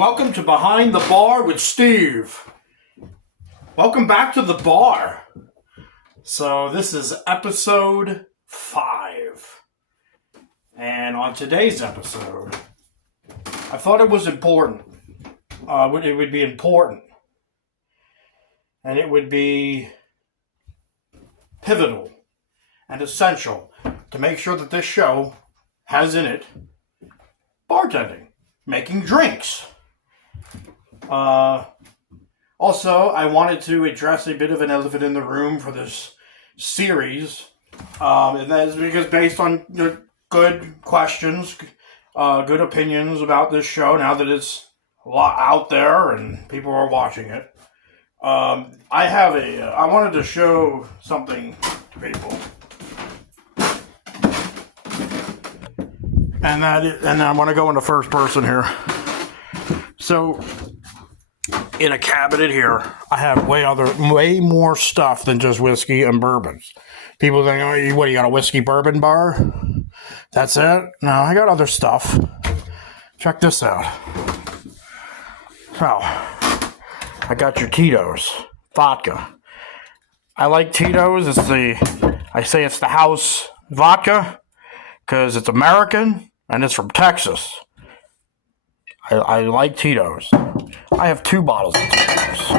Welcome to Behind the Bar with Steve. Welcome back to the bar. So this is episode 5. And on today's episode, I thought it was important. It would be important. And it would be pivotal and essential to make sure that this show has in it bartending, making drinks. Also, I wanted to address a bit of an elephant in the room for this series, and that is because based on the good questions, good opinions about this show, now that it's a lot out there and people are watching it, I wanted to show something to people, and I want to go into first person here. So, in a cabinet here, I have way more stuff than just whiskey and bourbons. People think, oh, what, you got a whiskey bourbon bar? That's it? No, I got other stuff. Check this out. So, I got your Tito's vodka. I like Tito's. I say it's the house vodka because it's American and it's from Texas. I like Tito's. I have 2 bottles of Tito's.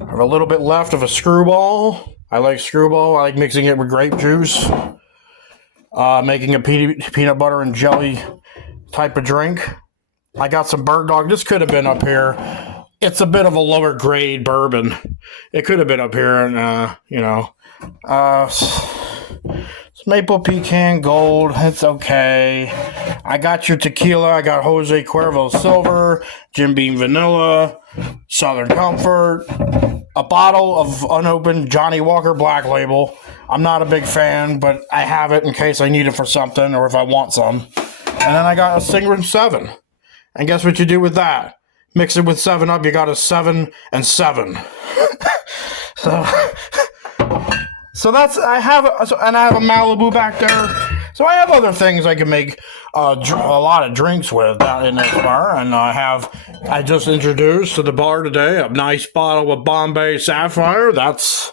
I have a little bit left of a Screwball. I like Screwball. I like mixing it with grape juice. Making a peanut butter and jelly type of drink. I got some Bird Dog. This could have been up here. It's a bit of a lower grade bourbon. It could have been up here, and Maple Pecan Gold, it's okay. I got your tequila. I got Jose Cuervo Silver, Jim Beam Vanilla, Southern Comfort, a bottle of unopened Johnny Walker Black Label. I'm not a big fan, but I have it in case I need it for something or if I want some. And then I got a Singrin 7. And guess what you do with that? Mix it with 7-Up, you got a 7 and 7. So I have a Malibu back there. So I have other things I can make a lot of drinks with down in this bar. And I just introduced to the bar today a nice bottle of Bombay Sapphire. That's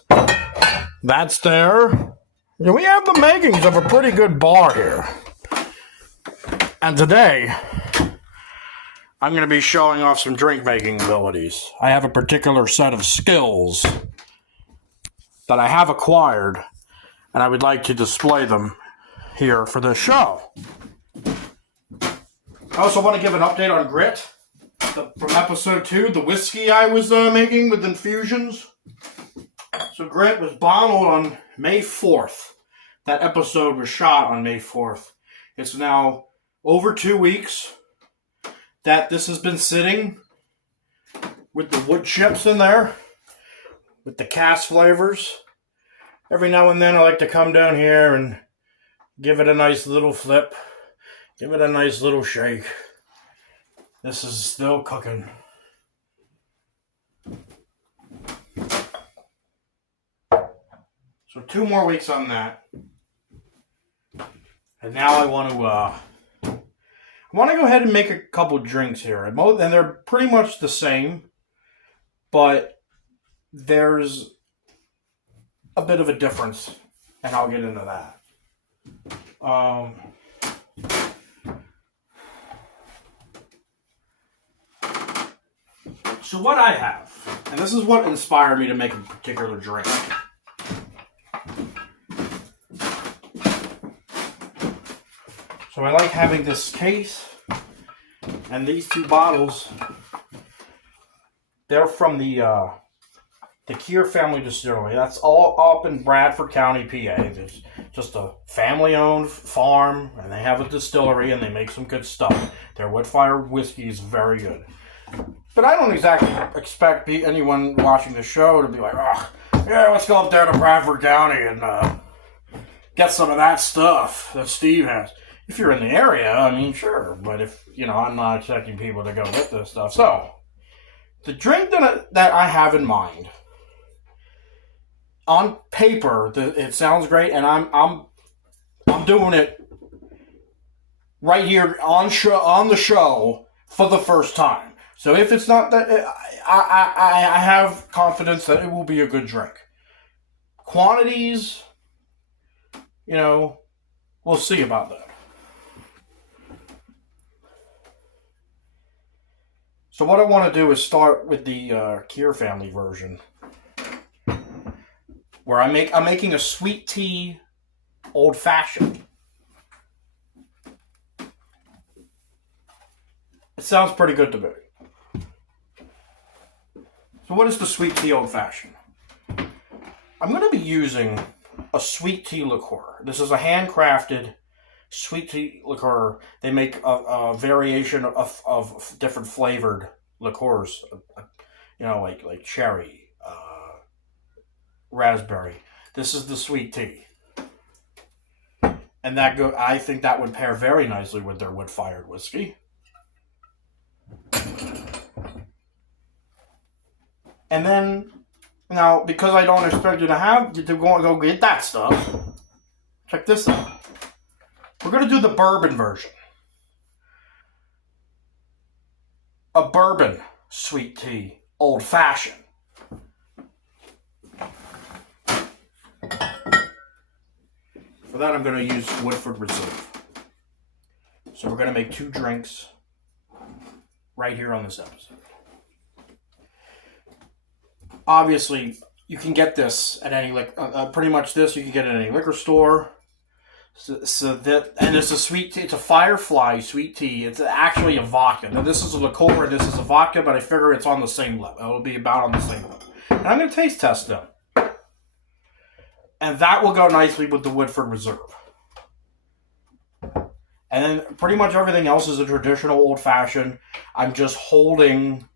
there. We have the makings of a pretty good bar here. And today, I'm going to be showing off some drink making abilities. I have a particular set of skills that I have acquired, and I would like to display them here for this show. I also want to give an update on Grit from episode 2, the whiskey I was making with infusions. So Grit was bottled on May 4th. That episode was shot on May 4th. It's now over 2 weeks that this has been sitting with the wood chips in there, with the cask flavors. Every now and then I like to come down here and give it a nice little flip. Give it a nice little shake. This is still cooking. So 2 more weeks on that. And now I want to go ahead and make a couple drinks here. And they're pretty much the same, but there's a bit of a difference, and I'll get into that. So what I have, and this is what inspired me to make a particular drink. So I like having this case, and these 2 bottles, they're from the Keir Family Distillery. That's all up in Bradford County, PA. There's just a family-owned farm, and they have a distillery, and they make some good stuff. Their wood-fired whiskey is very good. But I don't exactly expect anyone watching the show to be like, oh, yeah, let's go up there to Bradford County and get some of that stuff that Steve has. If you're in the area, I mean, sure. But I'm not expecting people to go get this stuff. So, the drink that I have in mind, on paper, it sounds great, and I'm doing it right here on the show for the first time. So if it's not that, I have confidence that it will be a good drink. Quantities, we'll see about that. So what I want to do is start with the Kier family version, where I'm making a sweet tea old fashioned. It sounds pretty good to me. So what is the sweet tea old fashioned? I'm going to be using a sweet tea liqueur. This is a handcrafted sweet tea liqueur. They make a variation of different flavored liqueurs, like cherry, raspberry. This is the sweet tea, and I think that would pair very nicely with their wood-fired whiskey. And then, now, because I don't expect you to go get that stuff, check this out. We're going to do the bourbon version. A bourbon sweet tea, old fashioned. For that, I'm going to use Woodford Reserve. So we're going to make 2 drinks right here on this episode. Obviously, you can get this at any pretty much this you can get at any liquor store. And it's a sweet tea. It's a Firefly sweet tea. It's actually a vodka. Now this is a liqueur and this is a vodka, but I figure it's on the same level. It'll be about on the same level. And I'm going to taste test them, and that will go nicely with the Woodford Reserve. And then pretty much everything else is a traditional old fashioned. I'm just holding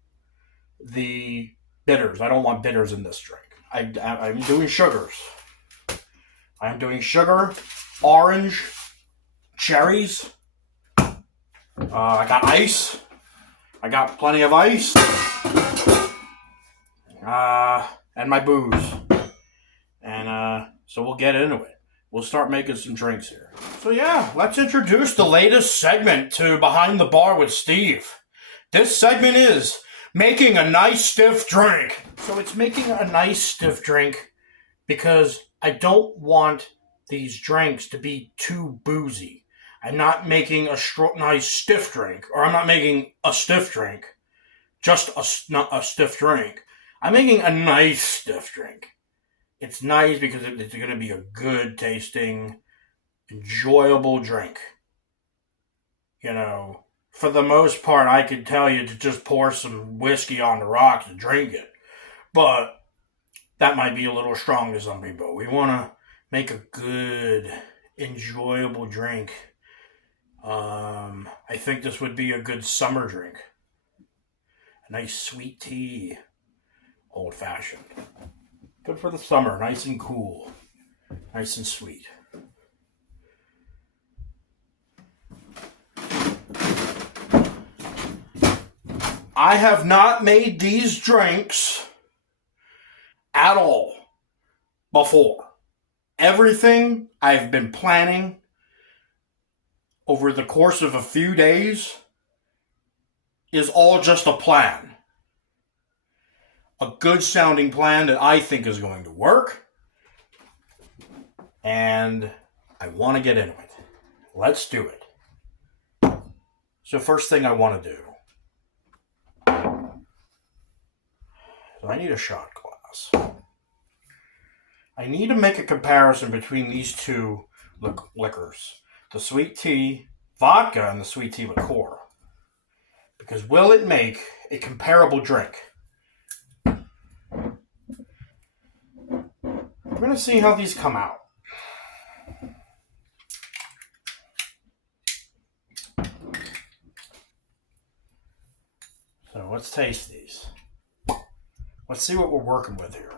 the bitters. I don't want bitters in this drink. I'm doing sugars. I'm doing sugar, orange, cherries. I got ice. I got plenty of ice. And my booze. And so we'll get into it. We'll start making some drinks here. So yeah, let's introduce the latest segment to Behind the Bar with Steve. This segment is making a nice stiff drink. So it's making a nice stiff drink because I don't want these drinks to be too boozy. I'm not making a nice stiff drink, or I'm not making a stiff drink, just not a stiff drink. I'm making a nice stiff drink. It's nice because it's going to be a good tasting, enjoyable drink. For the most part, I could tell you to just pour some whiskey on the rocks and drink it. But that might be a little strong to some people. We want to make a good, enjoyable drink. I think this would be a good summer drink. A nice sweet tea, old fashioned. Good for the summer, nice and cool, nice and sweet. I have not made these drinks at all before. Everything I've been planning over the course of a few days is all just a plan. A good sounding plan that I think is going to work. And I want to get into it. Let's do it. So first thing I want to do. So I need a shot glass. I need to make a comparison between these two liquors. The sweet tea vodka and the sweet tea liqueur. Because will it make a comparable drink? We're going to see how these come out. So let's taste these. Let's see what we're working with here.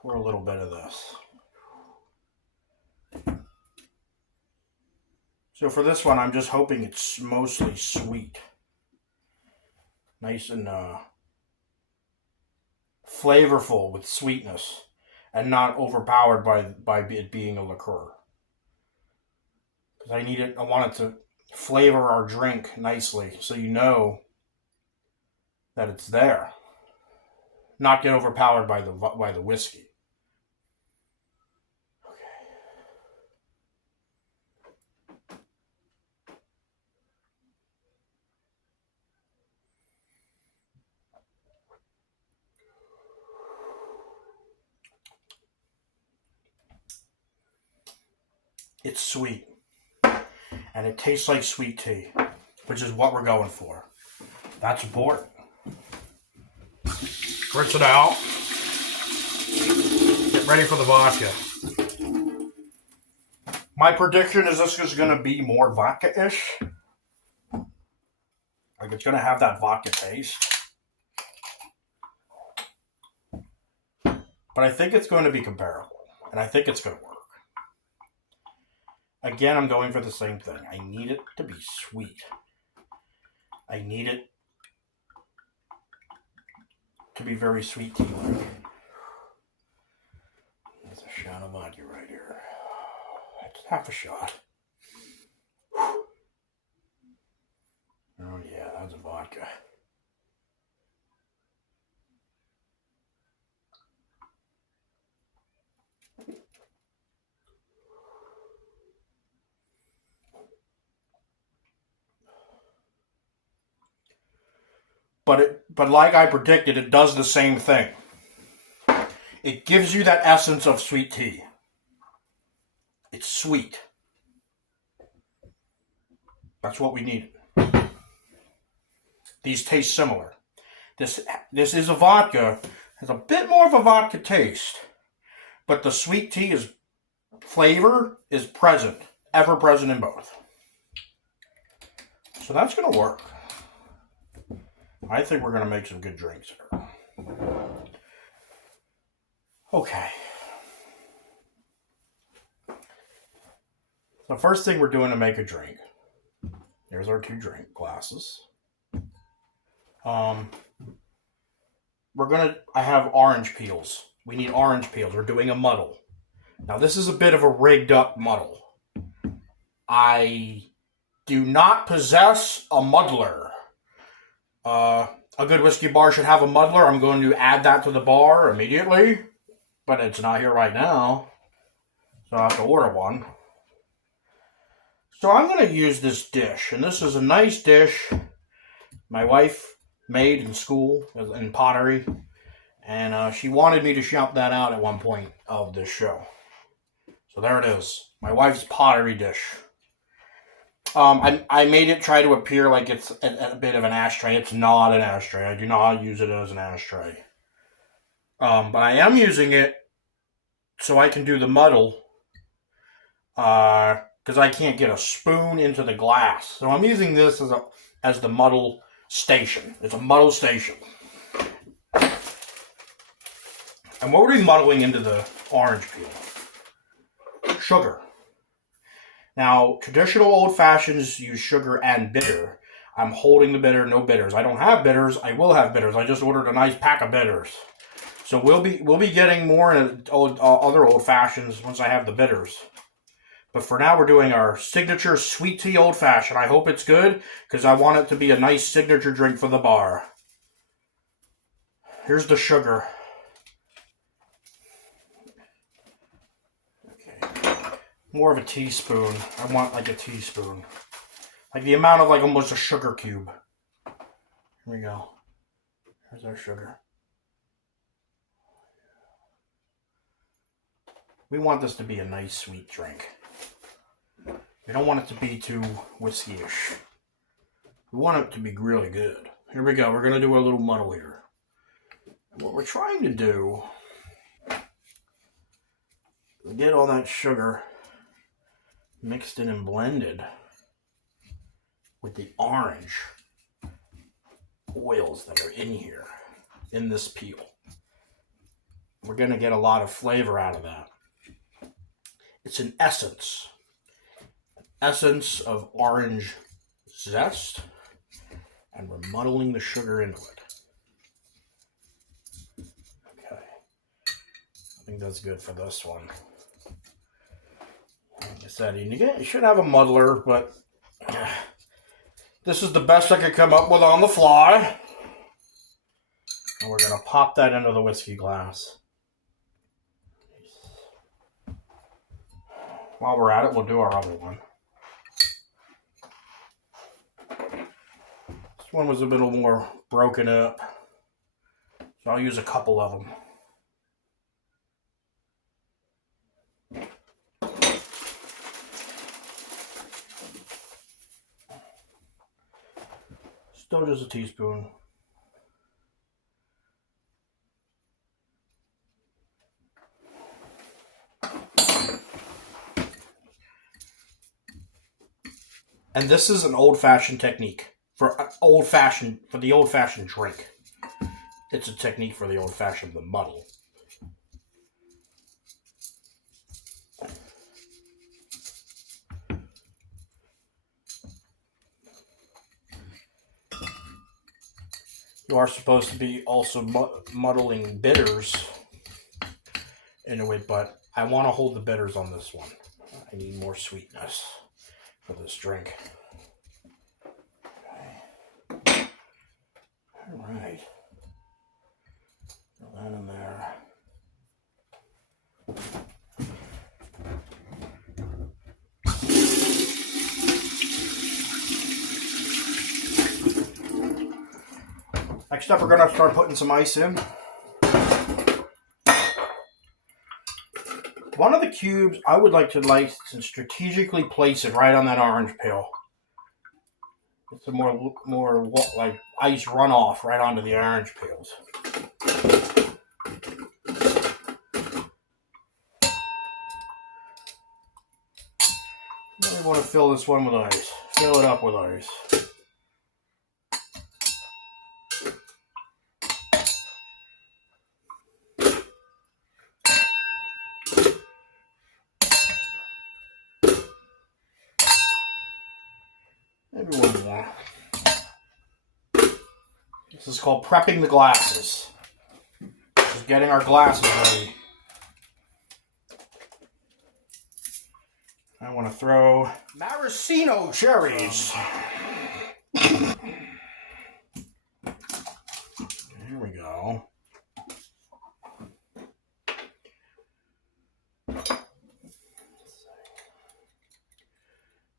Pour a little bit of this. So for this one, I'm just hoping it's mostly sweet. Nice and flavorful with sweetness. and not overpowered by it being a liqueur. Because I want it to flavor our drink nicely, so you know that it's there. Not get overpowered by the whiskey. It's sweet, and it tastes like sweet tea, which is what we're going for. That's important. Rinse it out. Get ready for the vodka. My prediction is this is going to be more vodka-ish. Like, it's going to have that vodka taste. But I think it's going to be comparable, and I think it's going to work. Again, I'm going for the same thing. I need it to be sweet. I need it to be very sweet tea-like. There's a shot of vodka right here. Just half a shot. Oh yeah, that's a vodka. But like I predicted, it does the same thing. It gives you that essence of sweet tea. It's sweet. That's what we need. These taste similar. This is a vodka. Has a bit more of a vodka taste, but the sweet tea flavor is present, ever present in both. So that's going to work. I think we're going to make some good drinks here. Okay. The first thing we're doing to make a drink. Here's our 2 drink glasses. I have orange peels. We need orange peels. We're doing a muddle. Now this is a bit of a rigged up muddle. I do not possess a muddler. A good whiskey bar should have a muddler. I'm going to add that to the bar immediately, but it's not here right now, so I have to order one. So I'm going to use this dish, and this is a nice dish my wife made in school in pottery, and she wanted me to shout that out at one point of this show. So there it is, my wife's pottery dish. I made it try to appear like it's a bit of an ashtray. It's not an ashtray. I do not use it as an ashtray. But I am using it so I can do the muddle. Because I can't get a spoon into the glass. So I'm using this as the muddle station. It's a muddle station. And what are we muddling into the orange peel? Sugar. Now, traditional old fashions use sugar and bitter. I'm holding the bitter, no bitters. I don't have bitters. I will have bitters. I just ordered a nice pack of bitters. So we'll be getting more in other old fashions once I have the bitters. But for now, we're doing our signature sweet tea old fashioned. I hope it's good because I want it to be a nice signature drink for the bar. Here's the sugar. More of a teaspoon. I want like a teaspoon. Like the amount of like almost a sugar cube. Here we go. Here's our sugar. We want this to be a nice sweet drink. We don't want it to be too whiskey-ish. We want it to be really good. Here we go. We're going to do a little muddle here. And what we're trying to do is get all that sugar mixed in and blended with the orange oils that are in here, in this peel. We're going to get a lot of flavor out of that. It's an essence of orange zest, and we're muddling the sugar into it. Okay. think that's good for this one. Like I said, you should have a muddler, but this is the best I could come up with on the fly. And we're going to pop that into the whiskey glass. While we're at it, we'll do our other one. This one was a little more broken up, so I'll use a couple of them. Still just a teaspoon. And this is an old-fashioned technique for the old-fashioned drink. It's a technique for the old-fashioned, the muddle. You are supposed to be also muddling bitters into it, but I want to hold the bitters on this one. I need more sweetness for this drink. Okay. All right. Throw that in there. Next up, we're going to start putting some ice in. One of the cubes, I would like to strategically place it right on that orange peel. It's a more like ice runoff right onto the orange peels. I want to fill this one with ice. Fill it up with ice. Maybe one more. This is called prepping the glasses. Just getting our glasses ready. I want to throw maraschino cherries. Here we go.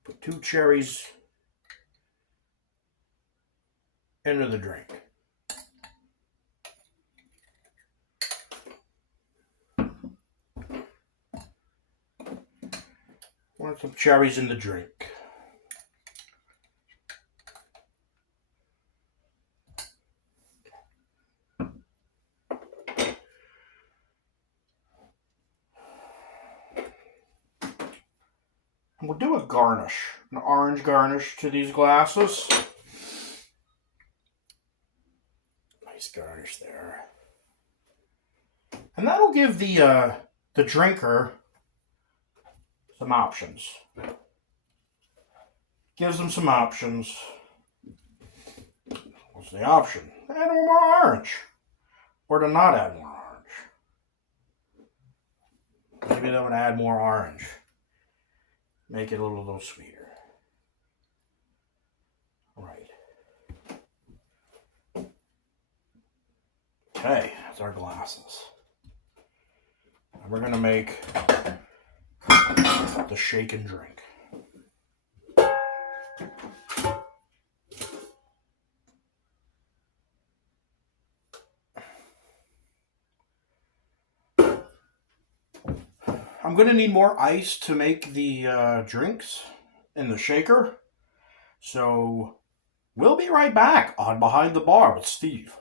Put 2 cherries into the drink. Want some cherries in the drink. And we'll do a garnish, an orange garnish to these glasses. Nice garnish there. And that'll give the drinker some options. Gives them some options. What's the option? Add more orange. Or to not add more orange. Maybe they would add more orange. Make it a little sweeter. All right. Okay, that's our glasses. And we're going to make the shake and drink. I'm going to need more ice to make the drinks in the shaker. So we'll be right back on Behind the Bar with Steve.